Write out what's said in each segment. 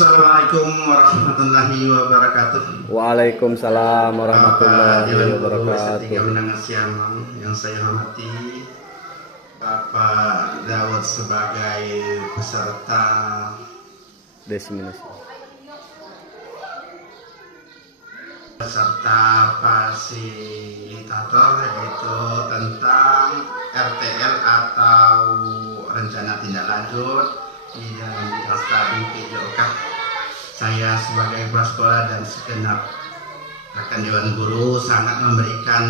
Assalamualaikum warahmatullahi wabarakatuh. Waalaikumsalam warahmatullahi wabarakatuh. Yang saya hormati Bapak Daud sebagai peserta Desiminasi. Peserta fasilitator, yaitu tentang RTL atau rencana tindak lanjut di dalam Lestari PJOK. Saya sebagai kepala sekolah dan segenap rekan Dewan Guru sangat memberikan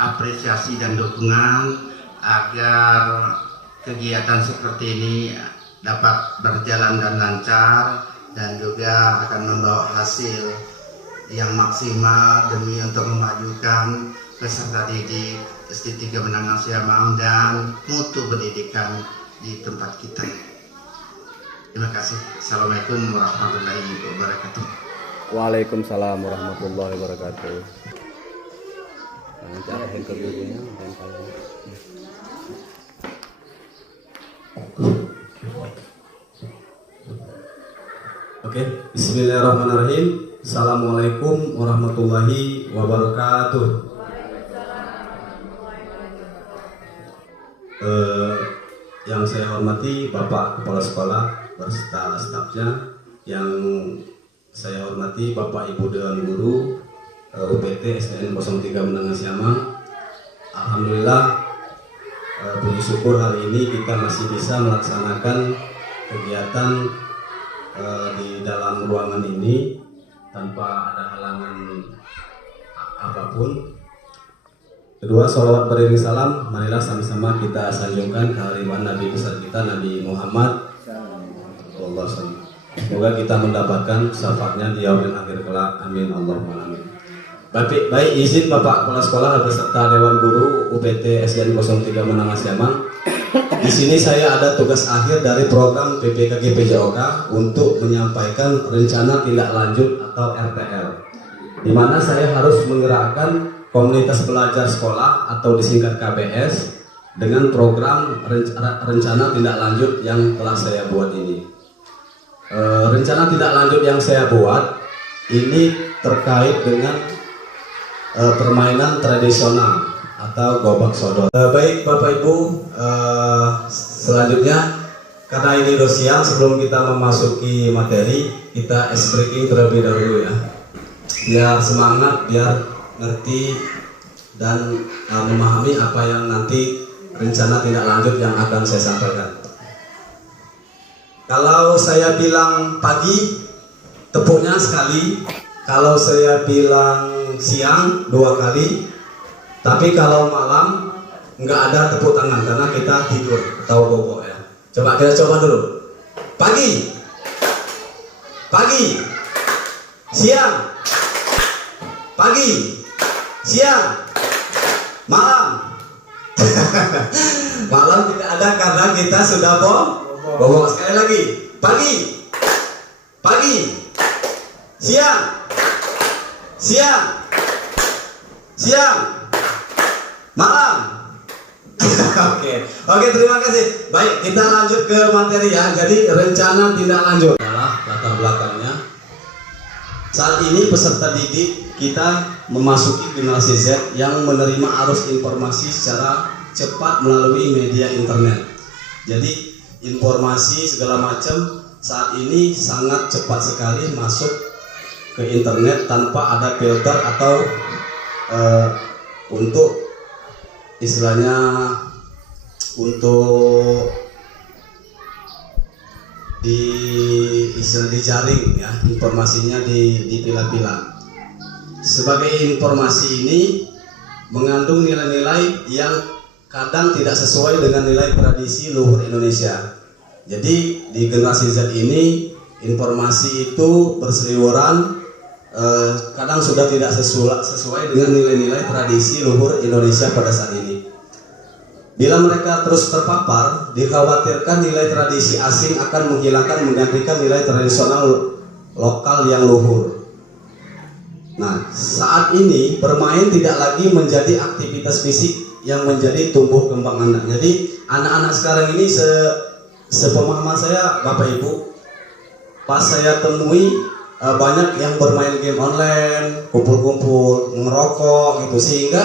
apresiasi dan dukungan agar kegiatan seperti ini dapat berjalan dan lancar dan juga akan membawa hasil yang maksimal demi untuk memajukan peserta didik SD 3 Menangan Siamang dan mutu pendidikan di tempat kita. Terima kasih. Assalamualaikum warahmatullahi wabarakatuh. Waalaikumsalam warahmatullahi wabarakatuh. Nanti ada yang kebirunya, yang kalian. Oke, bismillahirrahmanirrahim. Assalamualaikum warahmatullahi wabarakatuh. Yang saya hormati Bapak Kepala Sekolah beserta stafnya, yang saya hormati Bapak Ibu Dewan Guru UPT SDN 03 Menangan Siamang. Alhamdulillah, puji syukur hari ini kita masih bisa melaksanakan kegiatan di dalam ruangan ini tanpa ada halangan apapun. Kedua, sholawat beriring salam, marilah sama-sama kita sanjungkan kehadiran Nabi besar kita, Nabi Muhammad. Semoga kita mendapatkan syafaatnya di yaumil akhir kelak. Amin Allahumma amin. Baik, izin Bapak Kepala Sekolah beserta Dewan Guru UPT SDN 03 Menangan Siamang. Di sini saya ada tugas akhir dari program PPKG PJOK untuk menyampaikan rencana tindak lanjut atau RTL, di mana saya harus menggerakkan komunitas belajar sekolah atau disingkat KBS dengan program rencana tindak lanjut yang telah saya buat ini. Rencana tindak lanjut yang saya buat ini terkait dengan permainan tradisional atau gobak sodor. Baik Bapak Ibu, selanjutnya karena ini udah siang, sebelum kita memasuki materi, kita ice breaking terlebih dahulu ya, biar semangat, biar ngerti dan memahami apa yang nanti rencana tindak lanjut yang akan saya sampaikan. Kalau saya bilang pagi, tepuknya sekali. Kalau saya bilang siang, 2 kali. Tapi kalau malam nggak ada tepuk tangan karena kita tidur atau bobo ya. Coba kita coba dulu. Pagi, pagi, siang, pagi, siang, malam. Malam tidak ada karena kita sudah bobo. Sekali lagi, pagi, pagi, siang, siang, siang, malam. Oke, terima kasih. Baik, kita lanjut ke materi ya. Jadi rencana tindak lanjut adalah latar belakangnya. Saat ini peserta didik kita memasuki generasi Z yang menerima arus informasi secara cepat melalui media internet. Jadi informasi segala macam saat ini sangat cepat sekali masuk ke internet tanpa ada filter atau untuk istilahnya untuk dijaring ya, informasinya dipilah-pilah. Sebagai informasi ini mengandung nilai-nilai yang kadang tidak sesuai dengan nilai tradisi luhur Indonesia. Jadi di generasi Z ini informasi itu berseliweran, kadang sudah tidak sesuai dengan nilai-nilai tradisi luhur Indonesia pada saat ini. Bila mereka terus terpapar, dikhawatirkan nilai tradisi asing akan menggantikan nilai tradisional lokal yang luhur. Nah, saat ini bermain tidak lagi menjadi aktivitas fisik yang menjadi tumbuh kembang anak. Jadi anak-anak sekarang ini sepemahaman saya Bapak Ibu, pas saya temui banyak yang bermain game online, kumpul-kumpul, ngerokok gitu, sehingga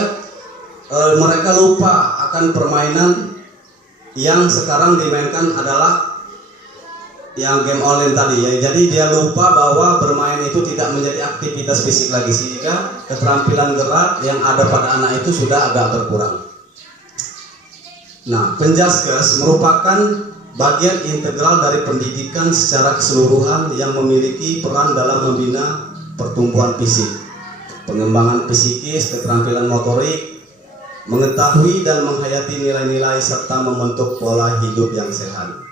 mereka lupa akan permainan yang sekarang dimainkan adalah yang game online tadi ya. Jadi dia lupa bahwa bermain itu tidak menjadi aktivitas fisik lagi, sehingga keterampilan gerak yang ada pada anak itu sudah agak berkurang. Nah, Penjaskes merupakan bagian integral dari pendidikan secara keseluruhan yang memiliki peran dalam membina pertumbuhan fisik, pengembangan psikis, keterampilan motorik, mengetahui dan menghayati nilai-nilai serta membentuk pola hidup yang sehat.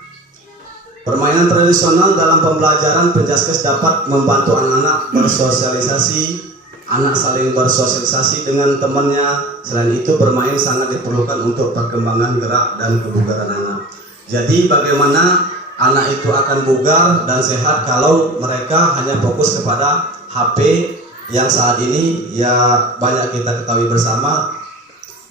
Permainan tradisional dalam pembelajaran Penjaskes dapat membantu anak-anak bersosialisasi, anak saling bersosialisasi dengan temannya. Selain itu, bermain sangat diperlukan untuk perkembangan gerak dan kebugaran anak. Jadi bagaimana anak itu akan bugar dan sehat kalau mereka hanya fokus kepada HP yang saat ini ya banyak kita ketahui bersama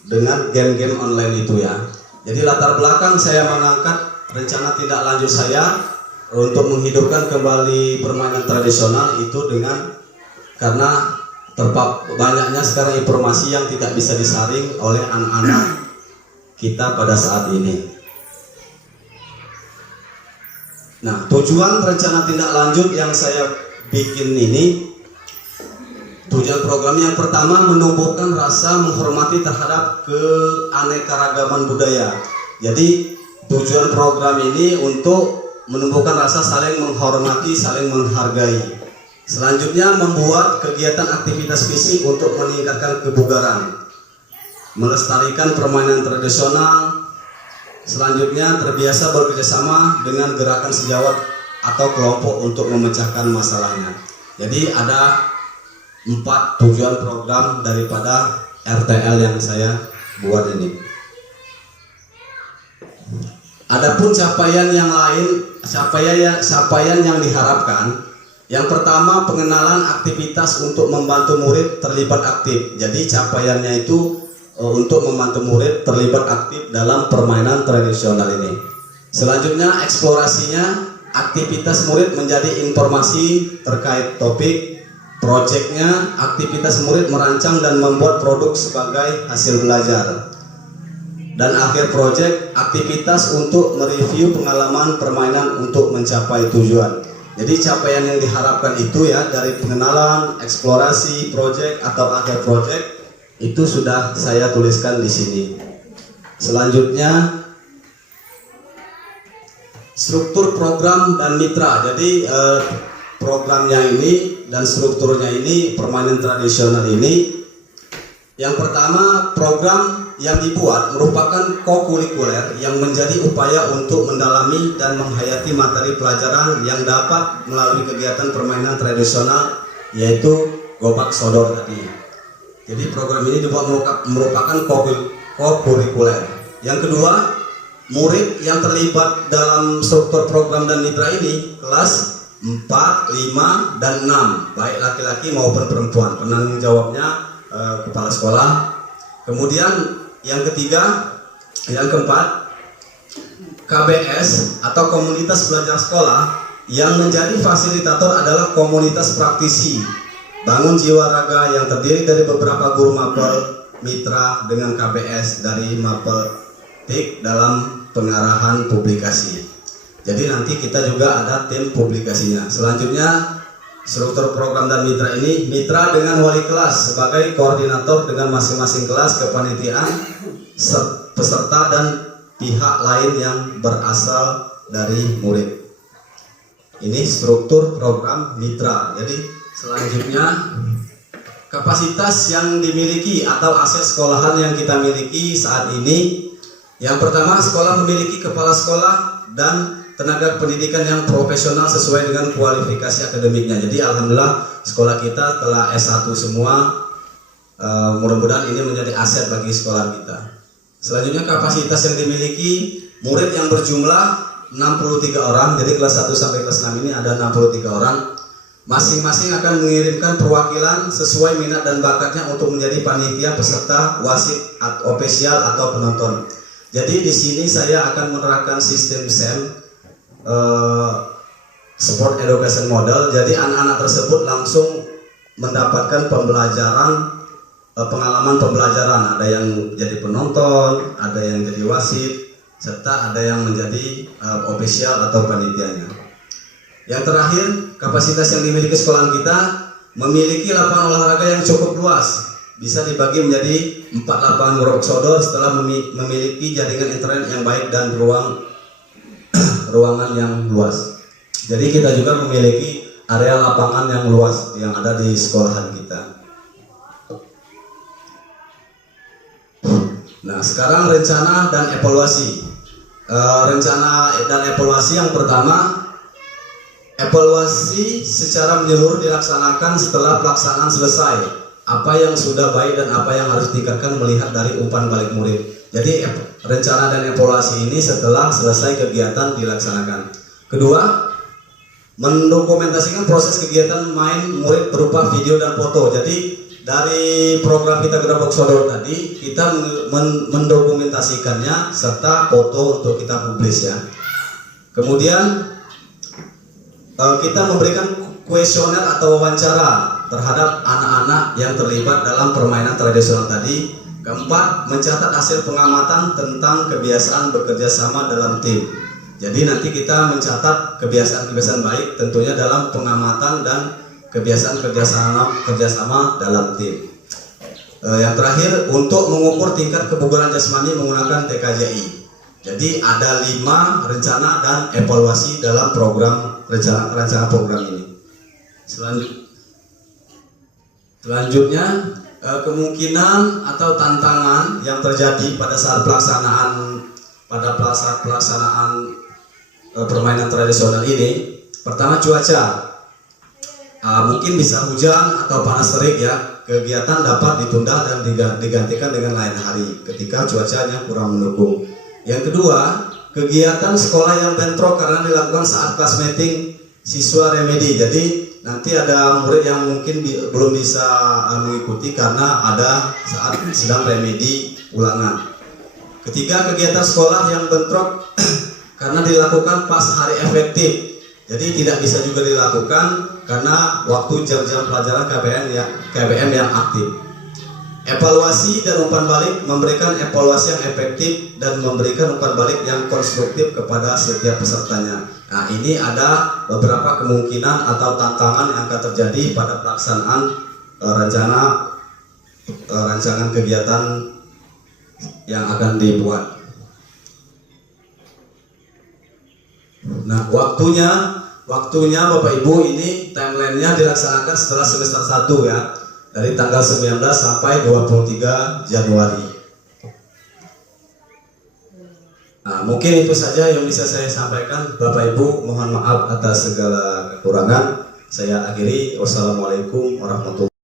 dengan game-game online itu ya. Jadi latar belakang saya mengangkat rencana tindak lanjut saya untuk menghidupkan kembali permainan tradisional itu karena banyaknya sekarang informasi yang tidak bisa disaring oleh anak-anak kita pada saat ini. Nah, tujuan rencana tindak lanjut yang saya bikin ini, tujuan program yang pertama menumbuhkan rasa menghormati terhadap keanekaragaman budaya. Jadi tujuan program ini untuk menumbuhkan rasa saling menghormati, saling menghargai. Selanjutnya membuat kegiatan aktivitas fisik untuk meningkatkan kebugaran, melestarikan permainan tradisional. Selanjutnya terbiasa bekerjasama dengan gerakan sejawat atau kelompok untuk memecahkan masalahnya. Jadi ada 4 tujuan program daripada RTL yang saya buat ini. Adapun capaian yang lain, capaian yang diharapkan, yang pertama pengenalan aktivitas untuk membantu murid terlibat aktif. Jadi capaiannya itu untuk membantu murid terlibat aktif dalam permainan tradisional ini. Selanjutnya eksplorasinya, aktivitas murid menjadi informasi terkait topik, proyeknya aktivitas murid merancang dan membuat produk sebagai hasil belajar. Dan akhir proyek aktivitas untuk mereview pengalaman permainan untuk mencapai tujuan. Jadi capaian yang diharapkan itu ya dari pengenalan, eksplorasi, proyek atau akhir proyek itu sudah saya tuliskan di sini. Selanjutnya struktur program dan mitra. Jadi programnya ini dan strukturnya ini permainan tradisional ini. Yang pertama, program yang dibuat merupakan kokurikuler yang menjadi upaya untuk mendalami dan menghayati materi pelajaran yang dapat melalui kegiatan permainan tradisional, yaitu gobak sodor tadi. Jadi program ini dibuat merupakan kokurikuler. Yang kedua, murid yang terlibat dalam struktur program dan mitra ini kelas 4, 5, dan 6, baik laki-laki maupun perempuan. Penanggung jawabnya kepala sekolah. Kemudian yang ketiga, yang keempat, KBS atau komunitas belajar sekolah yang menjadi fasilitator adalah komunitas praktisi bangun jiwa raga yang terdiri dari beberapa guru mapel mitra dengan KBS dari mapel TIK dalam pengarahan publikasi. Jadi nanti kita juga ada tim publikasinya. Selanjutnya struktur program dan mitra ini, mitra dengan wali kelas sebagai koordinator dengan masing-masing kelas, kepanitiaan, peserta dan pihak lain yang berasal dari murid. Ini struktur program mitra. Jadi selanjutnya kapasitas yang dimiliki atau aset sekolahan yang kita miliki saat ini. Yang pertama, sekolah memiliki kepala sekolah dan tenaga pendidikan yang profesional sesuai dengan kualifikasi akademiknya. Jadi alhamdulillah sekolah kita telah S1 semua. Mudah-mudahan ini menjadi aset bagi sekolah kita. Selanjutnya kapasitas yang dimiliki, murid yang berjumlah 63 orang. Jadi kelas 1 sampai kelas 6 ini ada 63 orang. Masing-masing akan mengirimkan perwakilan sesuai minat dan bakatnya untuk menjadi panitia, peserta, wasit, ofisial atau penonton. Jadi di sini saya akan menerapkan sistem SEM, Sport Education Model. Jadi anak-anak tersebut langsung mendapatkan pembelajaran, pengalaman pembelajaran. Ada yang jadi penonton, ada yang jadi wasit, serta ada yang menjadi official atau panitianya. Yang terakhir, kapasitas yang dimiliki sekolah kita memiliki lapangan olahraga yang cukup luas. Bisa dibagi menjadi 4 lapangan Worksodor setelah memiliki jaringan internet yang baik dan ruangan yang luas. Jadi kita juga memiliki area lapangan yang luas yang ada di sekolahan kita. Nah, sekarang rencana dan evaluasi. Rencana dan evaluasi yang pertama, evaluasi secara menyeluruh dilaksanakan setelah pelaksanaan selesai. Apa yang sudah baik dan apa yang harus ditingkatkan melihat dari umpan balik murid. Jadi rencana dan evaluasi ini setelah selesai kegiatan dilaksanakan. Kedua, mendokumentasikan proses kegiatan main murid berupa video dan foto. Jadi dari program kita Gerak Worksodor tadi, kita mendokumentasikannya serta foto untuk kita publis ya. Kemudian kita memberikan kuesioner atau wawancara terhadap anak-anak yang terlibat dalam permainan tradisional tadi. Keempat, mencatat hasil pengamatan tentang kebiasaan bekerja sama dalam tim. Jadi nanti kita mencatat kebiasaan-kebiasaan baik tentunya dalam pengamatan dan kebiasaan kerjasama dalam tim. Yang terakhir, untuk mengukur tingkat kebugaran jasmani menggunakan TKJI. Jadi ada 5 rencana dan evaluasi dalam program rencana program ini. Selanjutnya, kemungkinan atau tantangan yang terjadi pada saat pelaksanaan permainan tradisional ini. Pertama, cuaca. Mungkin bisa hujan atau panas terik ya. Kegiatan dapat ditunda dan digantikan dengan lain hari ketika cuacanya kurang mendukung. Yang kedua, kegiatan sekolah yang bentrok karena dilakukan saat kelas meeting siswa remedi. Jadi nanti ada murid yang mungkin belum bisa mengikuti karena ada saat sedang remedi ulangan. Ketiga, kegiatan sekolah yang bentrok karena dilakukan pas hari efektif. Jadi tidak bisa juga dilakukan karena waktu jam-jam pelajaran KBM yang aktif. Evaluasi dan umpan balik, memberikan evaluasi yang efektif dan memberikan umpan balik yang konstruktif kepada setiap pesertanya. Nah, ini ada beberapa kemungkinan atau tantangan yang akan terjadi pada pelaksanaan rancangan kegiatan yang akan dibuat. Nah, waktunya Bapak Ibu, ini timelinenya dilaksanakan setelah semester 1 ya, dari tanggal 19 sampai 23 Januari. Nah, mungkin itu saja yang bisa saya sampaikan. Bapak Ibu, mohon maaf atas segala kekurangan. Saya akhiri. Wassalamualaikum warahmatullahi wabarakatuh.